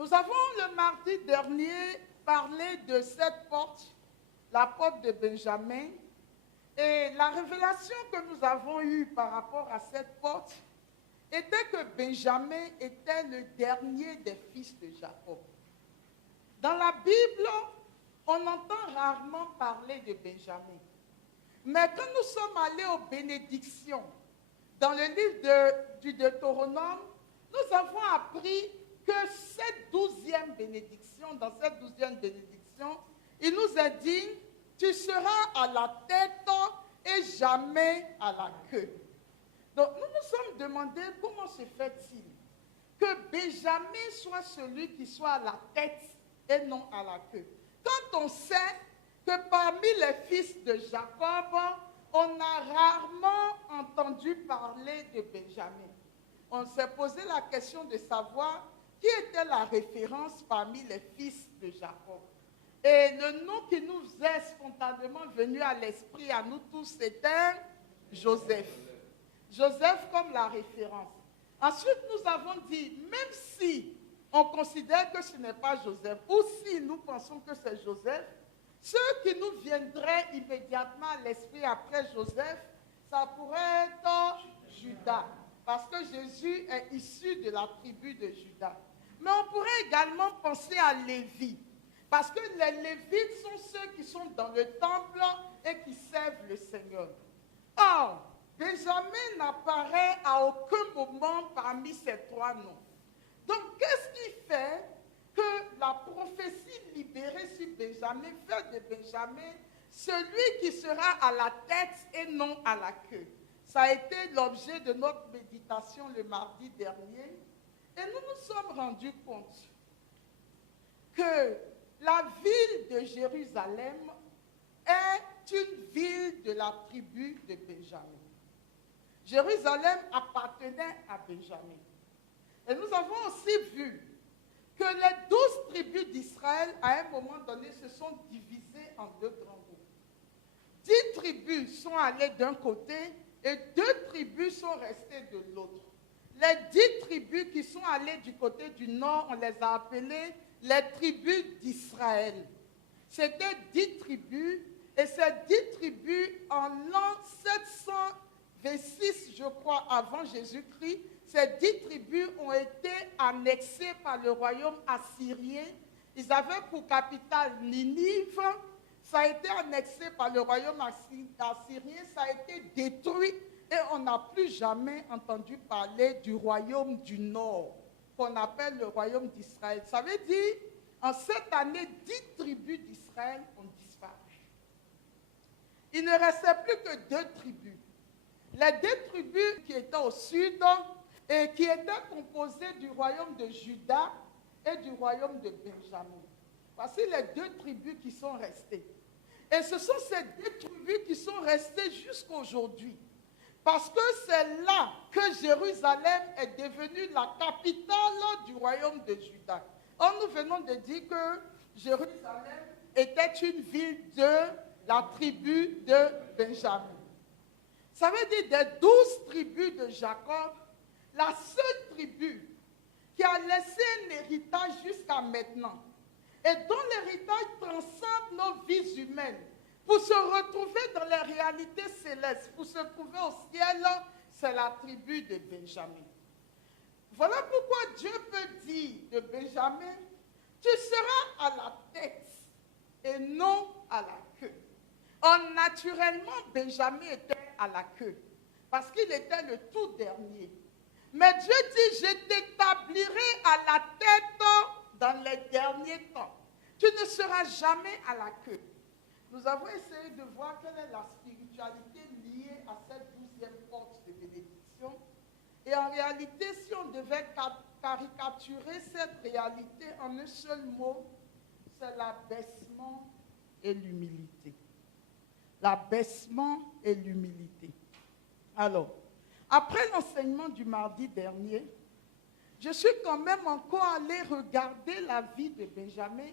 Nous avons le mardi dernier parlé de cette porte, la porte de Benjamin. Et la révélation que nous avons eue par rapport à cette porte était que Benjamin était le dernier des fils de Jacob. Dans la Bible, on entend rarement parler de Benjamin. Mais quand nous sommes allés aux bénédictions, dans le livre du Deutéronome, nous avons appris que cette 12e bénédiction, dans cette 12e bénédiction, il nous a dit, tu seras à la tête et jamais à la queue. Donc nous nous sommes demandé comment se fait-il que Benjamin soit celui qui soit à la tête et non à la queue. Quand on sait que parmi les fils de Jacob, on a rarement entendu parler de Benjamin. On s'est posé la question de savoir qui était la référence parmi les fils de Jacob. Et le nom qui nous est spontanément venu à l'esprit à nous tous, c'était Joseph. Joseph comme la référence. Ensuite, nous avons dit, même si on considère que ce n'est pas Joseph, ou si nous pensons que c'est Joseph, ce qui nous viendrait immédiatement à l'esprit après Joseph, ça pourrait être Judas. Parce que Jésus est issu de la tribu de Judas. Mais on pourrait également penser à Lévi. Parce que les Lévites sont ceux qui sont dans le temple et qui servent le Seigneur. Or, Benjamin n'apparaît à aucun moment parmi ces trois noms. Donc, qu'est-ce qui fait que la prophétie libérée sur Benjamin fait de Benjamin celui qui sera à la tête et non à la queue? Ça a été l'objet de notre méditation le mardi dernier. Et nous nous sommes rendus compte que la ville de Jérusalem est une ville de la tribu de Benjamin. Jérusalem appartenait à Benjamin. Et nous avons aussi vu que les 12 tribus d'Israël, à un moment donné, se sont divisées en deux grands groupes. 10 tribus sont allées d'un côté et 2 tribus sont restées de l'autre. Les 10 tribus qui sont allées du côté du nord, on les a appelées les tribus d'Israël. C'était 10 tribus, et ces 10 tribus, en l'an 726, je crois, avant Jésus-Christ, ces 10 tribus ont été annexées par le royaume assyrien. Ils avaient pour capitale Ninive. Ça a été annexé par le royaume assyrien, ça a été détruit et on n'a plus jamais entendu parler du royaume du Nord, qu'on appelle le royaume d'Israël. Ça veut dire, en cette année, 10 tribus d'Israël ont disparu. Il ne restait plus que 2 tribus. Les 2 tribus qui étaient au sud et qui étaient composées du royaume de Juda et du royaume de Benjamin. Voici les 2 tribus qui sont restées. Et ce sont ces 2 tribus qui sont restées jusqu'à aujourd'hui. Parce que c'est là que Jérusalem est devenue la capitale du royaume de Juda. Or, nous venons de dire que Jérusalem était une ville de la tribu de Benjamin. Ça veut dire des 12 tribus de Jacob, la seule tribu qui a laissé un héritage jusqu'à maintenant et dont l'héritage transcende nos vies humaines pour se retrouver dans les réalités célestes, pour se trouver au ciel, c'est la tribu de Benjamin. Voilà pourquoi Dieu peut dire de Benjamin, tu seras à la tête et non à la queue. Or, naturellement, Benjamin était à la queue, parce qu'il était le tout dernier. Mais Dieu dit, je t'établirai à la tête dans les derniers temps. Tu ne seras jamais à la queue. Nous avons essayé de voir quelle est la spiritualité liée à cette 12e porte de bénédiction. Et en réalité, si on devait caricaturer cette réalité en un seul mot, c'est l'abaissement et l'humilité. L'abaissement et l'humilité. Alors, après l'enseignement du mardi dernier, je suis quand même encore allée regarder la vie de Benjamin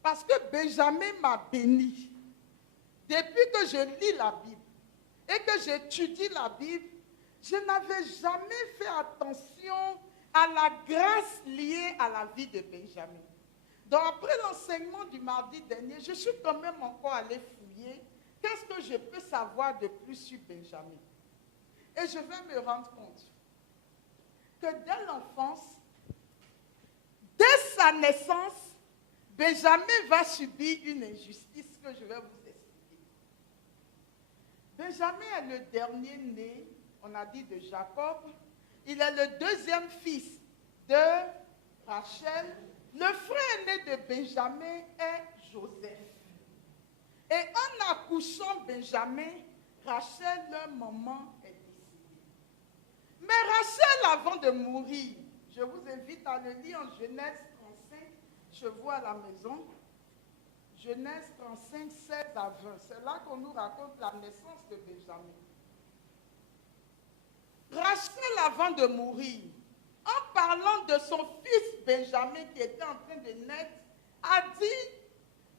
parce que Benjamin m'a béni. Depuis que je lis la Bible et que j'étudie la Bible, je n'avais jamais fait attention à la grâce liée à la vie de Benjamin. Donc après l'enseignement du mardi dernier, je suis quand même encore allée fouiller. Qu'est-ce que je peux savoir de plus sur Benjamin? Et je vais me rendre compte que dès l'enfance, dès sa naissance, Benjamin va subir une injustice que je vais vous expliquer. Benjamin est le dernier né, on a dit de Jacob. Il est le deuxième fils de Rachel. Le frère aîné de Benjamin est Joseph. Et en accouchant Benjamin, Rachel, leur maman, est décédée. Mais Rachel, avant de mourir, je vous invite à le lire en Genèse 35, je vois à la maison. Genèse 35, 16 à 20. C'est là qu'on nous raconte la naissance de Benjamin. Rachel, avant de mourir, en parlant de son fils Benjamin qui était en train de naître, a dit,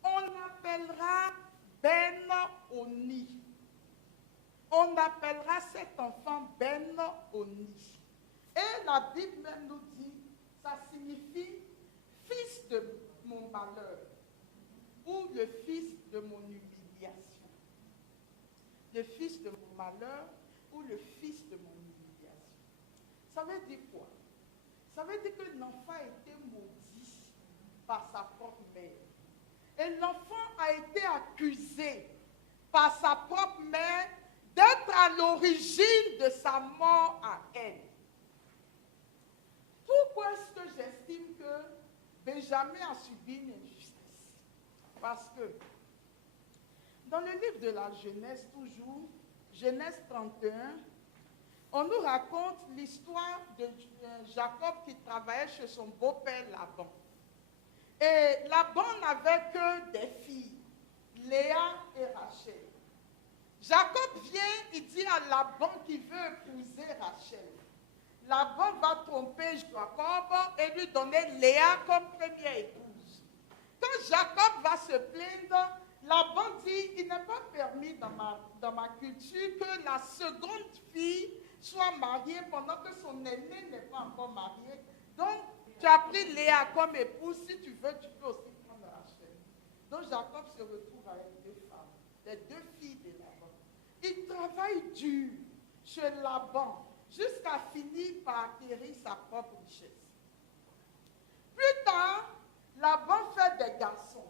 on appellera Ben-Oni. On appellera cet enfant Ben-Oni. Et la Bible même nous dit, ça signifie fils de mon malheur ou le fils de mon humiliation. Le fils de mon malheur ou le fils de mon humiliation. Ça veut dire quoi? Ça veut dire que l'enfant a été maudit par sa propre mère. Et l'enfant a été accusé par sa propre mère d'être à l'origine de sa mort à elle. Pourquoi est-ce que j'estime que Benjamin a subi une injustice? Parce que dans le livre de la Genèse, toujours, Genèse 31, on nous raconte l'histoire de Jacob qui travaillait chez son beau-père Laban. Et Laban n'avait que des filles, Léa et Rachel. Jacob vient, il dit à Laban qu'il veut épouser Rachel. Laban va tromper Jacob et lui donner Léa comme première épouse. Quand Jacob va se plaindre, Laban dit, il n'est pas permis dans ma culture que la seconde fille soit mariée pendant que son aîné n'est pas encore marié. Donc, tu as pris Léa comme épouse, si tu veux, tu peux aussi prendre Rachel. Donc, Jacob se retrouve avec deux femmes, les deux filles de Laban. Il travaille dur chez Laban jusqu'à finir par acquérir sa propre richesse. Plus tard, Laban fait des garçons.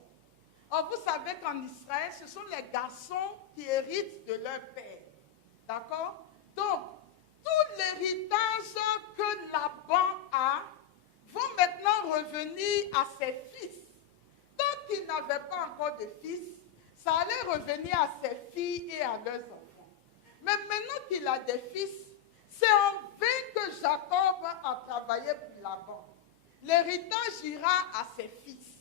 Or, vous savez qu'en Israël, ce sont les garçons qui héritent de leur père. D'accord? Donc, tout l'héritage que Laban a vont maintenant revenir à ses fils. Tant qu'il n'avait pas encore de fils, ça allait revenir à ses filles et à leurs enfants. Mais maintenant qu'il a des fils, c'est en vain que Jacob a travaillé pour Laban. L'héritage ira à ses fils.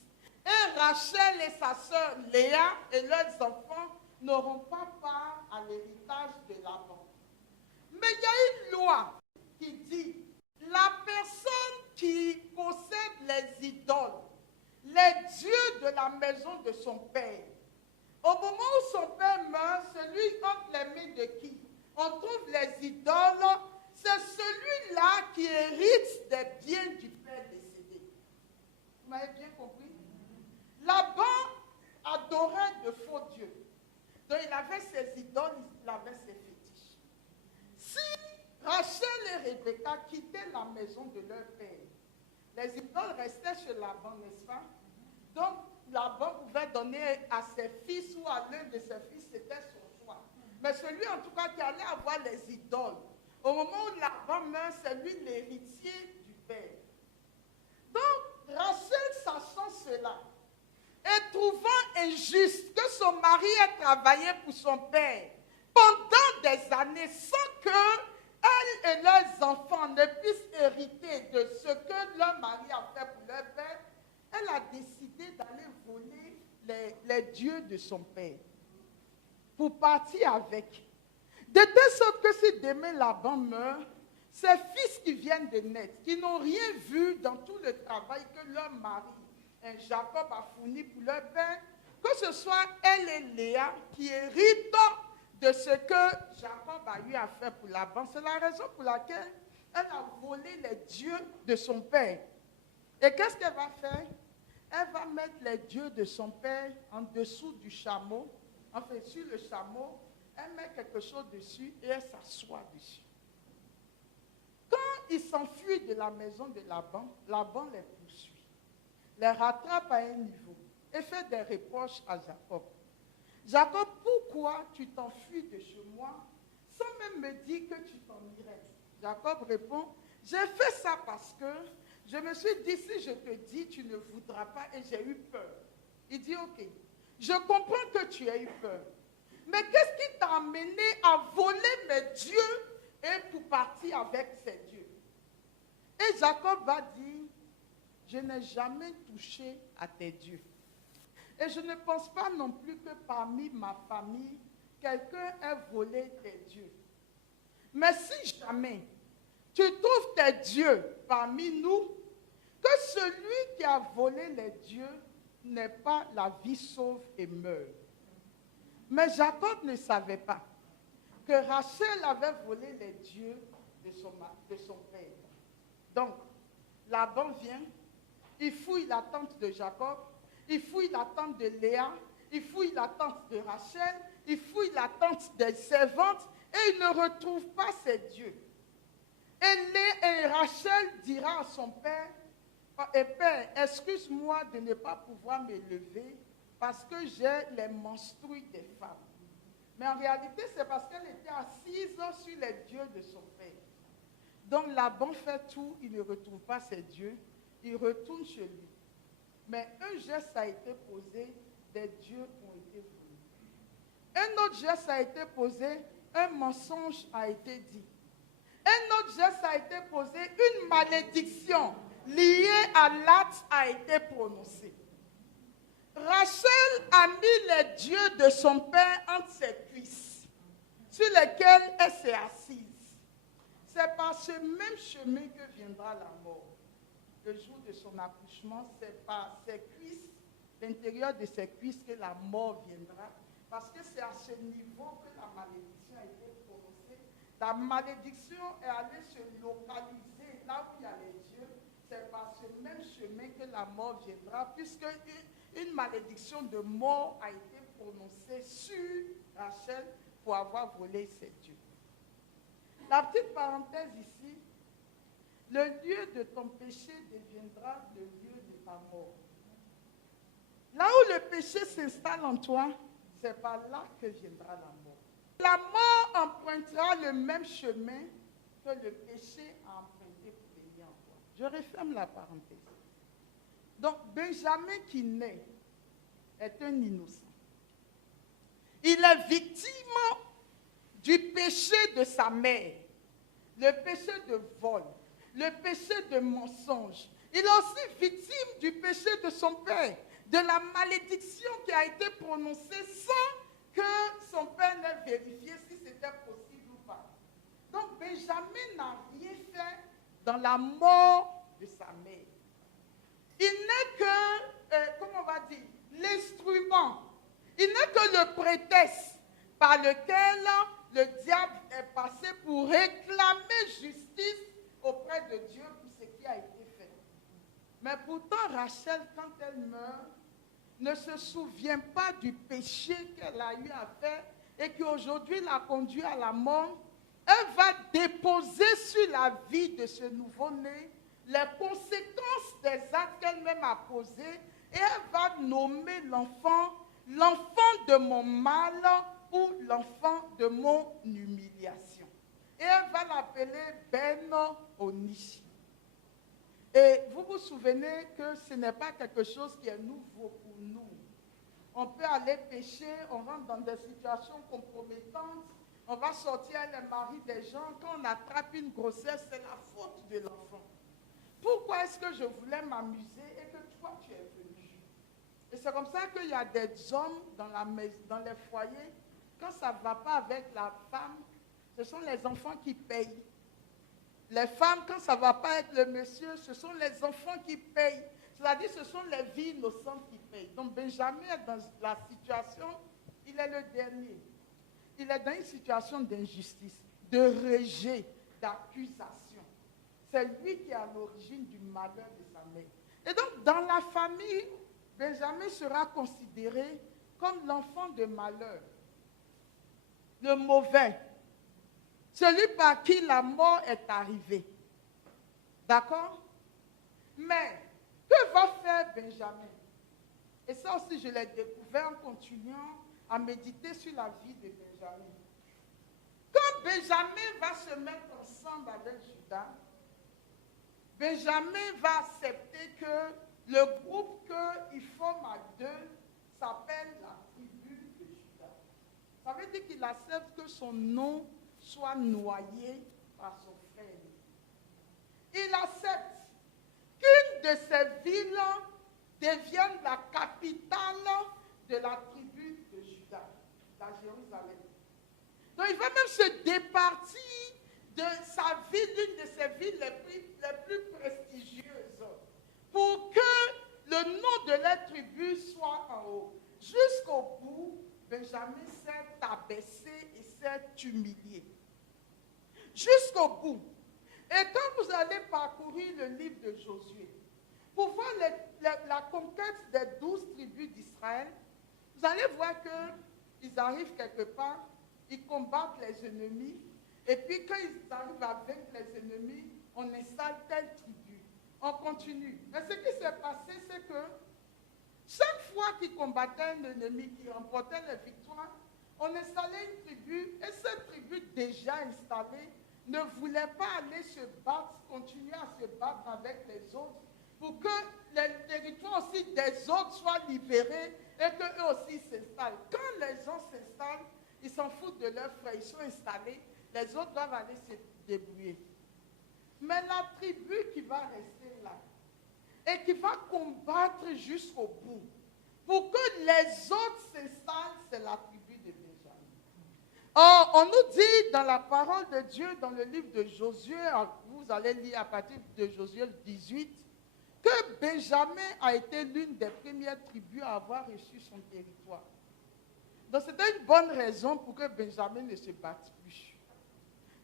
Et Rachel et sa sœur Léa et leurs enfants n'auront pas part à l'héritage de Laban. Mais il y a une loi qui dit, la personne qui possède les idoles, les dieux de la maison de son père, au moment où son père meurt, celui entre les mains de qui on trouve les idoles, c'est celui-là qui hérite des biens du père décédé. Vous m'avez bien compris? Laban adorait de faux dieux. Donc il avait ses idoles, il avait ses fétiches. Si Rachel et Rebecca quittaient la maison de leur père, les idoles restaient chez Laban, n'est-ce pas? Donc Laban pouvait donner à ses fils ou à l'un de ses fils, c'était son choix. Mais celui en tout cas qui allait avoir les idoles, au moment où Laban meurt, c'est lui l'héritier du père. Donc Rachel, sachant cela, et trouvant injuste que son mari ait travaillé pour son père pendant des années sans que elle et leurs enfants ne puissent hériter de ce que leur mari a fait pour leur père, elle a décidé d'aller voler les dieux de son père pour partir avec. De telle sorte que si demain Laban meurt, ses fils qui viennent de naître, qui n'ont rien vu dans tout le travail que leur mari, Jacob, a fourni pour leur père, que ce soit elle et Léa qui héritent de ce que Jacob a eu à faire pour Laban. C'est la raison pour laquelle Elle a volé les dieux de son père. Et qu'est-ce qu'elle va faire? Elle va mettre les dieux de son père en dessous du chameau, enfin sur le chameau, elle met quelque chose dessus et elle s'assoit dessus. Quand ils s'enfuient de la maison de Laban, Laban les poursuit, les rattrape à un niveau et fait des reproches à Jacob. Jacob, pourquoi tu t'enfuis de chez moi sans même me dire que tu t'en irais? Jacob répond, j'ai fait ça parce que je me suis dit, si je te dis, tu ne voudras pas et j'ai eu peur. Il dit, ok, je comprends que tu as eu peur. Mais qu'est-ce qui t'a amené à voler mes dieux et pour partir avec ces dieux? Et Jacob va dire, je n'ai jamais touché à tes dieux. Et je ne pense pas non plus que parmi ma famille, quelqu'un ait volé tes dieux. Mais si jamais tu trouves tes dieux parmi nous, que celui qui a volé les dieux n'ait pas la vie sauve et meurt. Mais Jacob ne savait pas que Rachel avait volé les dieux de son père. Donc, Laban vient, il fouille la tente de Jacob, il fouille la tente de Léa, il fouille la tente de Rachel, il fouille la tente des servantes et il ne retrouve pas ses dieux. Et Rachel dira à son père, Père, excuse-moi de ne pas pouvoir me lever parce que j'ai les menstrues des femmes. Mais en réalité, c'est parce qu'elle était assise sur les dieux de son père. Donc Laban fait tout, il ne retrouve pas ses dieux, il retourne chez lui. Mais un geste a été posé, des dieux ont été volés. Un autre geste a été posé, un mensonge a été dit. Un autre geste a été posé, une malédiction liée à l'acte a été prononcée. Rachel a mis les dieux de son père entre ses cuisses, sur lesquels elle s'est assise. C'est par ce même chemin que viendra la mort. Le jour de son accouchement, c'est par ses cuisses, l'intérieur de ses cuisses, que la mort viendra. Parce que c'est à ce niveau que la malédiction a été prononcée. La malédiction est allée se localiser là où il y a les dieux. C'est par ce même chemin que la mort viendra, puisque une malédiction de mort a été prononcée sur Rachel pour avoir volé ses dieux. La petite parenthèse ici, le lieu de ton péché deviendra le lieu de ta mort. Là où le péché s'installe en toi, c'est par là que viendra la mort. La mort empruntera le même chemin que le péché a emprunté pour venir en toi. Je referme la parenthèse. Donc, Benjamin qui naît est un innocent. Il est victime du péché de sa mère, le péché de vol, le péché de mensonge. Il est aussi victime du péché de son père, de la malédiction qui a été prononcée sans que son père n'ait vérifié si c'était possible ou pas. Donc Benjamin n'a rien fait dans la mort de sa mère. Il n'est que, comment on va dire, l'instrument. Il n'est que le prétexte par lequel le diable est passé pour réclamer justice auprès de Dieu pour ce qui a été fait. Mais pourtant, Rachel, quand elle meurt, ne se souvient pas du péché qu'elle a eu à faire et qui aujourd'hui l'a conduit à la mort. Elle va déposer sur la vie de ce nouveau-né les conséquences des actes qu'elle-même a posés et elle va nommer l'enfant de mon mal ou l'enfant de mon humiliation. Et elle va l'appeler Ben-Oni. Et vous vous souvenez que ce n'est pas quelque chose qui est nouveau pour nous. On peut aller pécher, on rentre dans des situations compromettantes, on va sortir les maris des gens. Quand on attrape une grossesse, c'est la faute de l'enfant. Pourquoi est-ce que je voulais m'amuser et que toi tu es venu? Et c'est comme ça qu'il y a des hommes dans les foyers, quand ça ne va pas avec la femme, ce sont les enfants qui payent. Les femmes, quand ça ne va pas avec le monsieur, ce sont les enfants qui payent. C'est-à-dire ce sont les vies innocentes qui payent. Donc Benjamin est dans la situation, il est le dernier. Il est dans une situation d'injustice, de rejet, d'accusation. c'est lui qui est à l'origine du malheur de sa mère. Et donc, dans la famille, Benjamin sera considéré comme l'enfant de malheur, le mauvais, celui par qui la mort est arrivée. D'accord? Mais, que va faire Benjamin? Et ça aussi, je l'ai découvert en continuant à méditer sur la vie de Benjamin. Quand Benjamin va se mettre ensemble avec Judas, Benjamin va accepter que le groupe qu'il forme à deux s'appelle la tribu de Judas. Ça veut dire qu'il accepte que son nom soit noyé par son frère. Il accepte qu'une de ces villes devienne la capitale de la tribu de Judas, la Jérusalem. Donc il va même se départir de sa ville, l'une de ses villes les plus prestigieuses, pour que le nom de la tribu soit en haut. Jusqu'au bout, Benjamin s'est abaissé et s'est humilié. Jusqu'au bout. Et quand vous allez parcourir le livre de Josué, pour voir la conquête des 12 tribus d'Israël, vous allez voir qu'ils arrivent quelque part, ils combattent les ennemis, et puis quand ils arrivent à vaincre les ennemis, on installe telle tribu. On continue. Mais ce qui s'est passé, c'est que chaque fois qu'ils combattaient un ennemi, qui remportait les victoires, on installait une tribu, et cette tribu déjà installée ne voulait pas aller se battre, continuer à se battre avec les autres, pour que les territoires aussi des autres soient libérés et qu'eux aussi s'installent. Quand les gens s'installent, ils s'en foutent de leurs frères, ils sont installés, les autres doivent aller se débrouiller. Mais la tribu qui va rester là et qui va combattre jusqu'au bout, pour que les autres s'installent, c'est la tribu de Benjamin. Or, on nous dit dans la parole de Dieu, dans le livre de Josué, vous allez lire à partir de Josué 18, que Benjamin a été l'une des premières tribus à avoir reçu son territoire. Donc c'était une bonne raison pour que Benjamin ne se batte plus.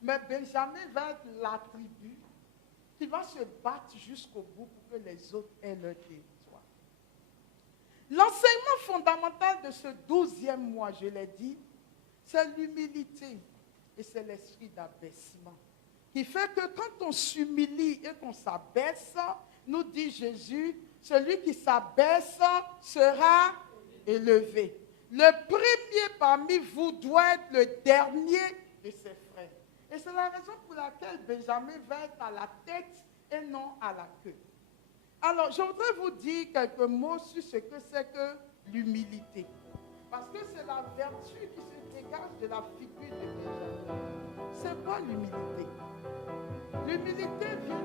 Mais Benjamin va être la tribu qui va se battre jusqu'au bout pour que les autres aient leur territoire. L'enseignement fondamental de ce 12e mois, je l'ai dit, c'est l'humilité et c'est l'esprit d'abaissement. Qui fait que quand on s'humilie et qu'on s'abaisse, nous dit Jésus, celui qui s'abaisse sera élevé. Le premier parmi vous doit être le dernier de ses frères. Et c'est la raison pour laquelle Benjamin va être à la tête et non à la queue. Alors, je voudrais vous dire quelques mots sur ce que c'est que l'humilité. Parce que c'est la vertu qui se dégage de la figure de Benjamin. C'est quoi l'humilité? L'humilité vient